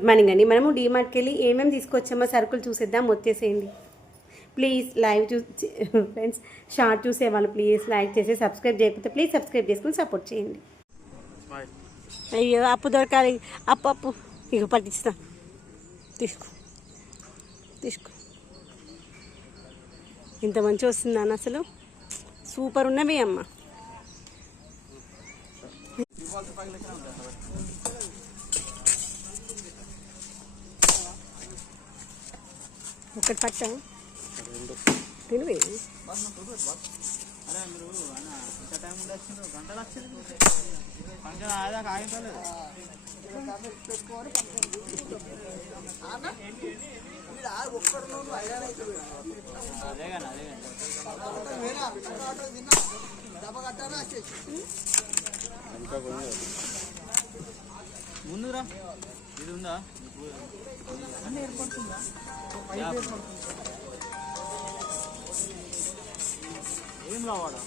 Good morning అండి. మనము డీమార్ట్కి వెళ్ళి ఏమేమి తీసుకొచ్చామో సరుకులు చూసేద్దాం. వచ్చేసేయండి ప్లీజ్. లైవ్ ఫ్రెండ్స్ షార్ట్ చూసేవాళ్ళు ప్లీజ్ లైక్ చేసి సబ్స్క్రైబ్ చేయకపోతే ప్లీజ్ సబ్స్క్రైబ్ చేసుకుని సపోర్ట్ చేయండి. అయ్యో అప్పు దొరకాలి. అప్పు ఇక పట్టిస్తా. తీసుకో తీసుకో. ఇంత మంచి వస్తుందని అసలు సూపర్ ఉన్నవి అమ్మ. ఒకటి పట్టా తినివి. ముందురా ఇది ఉందా అన్నీ ఏర్పడుతుందా? ఏం రావాడా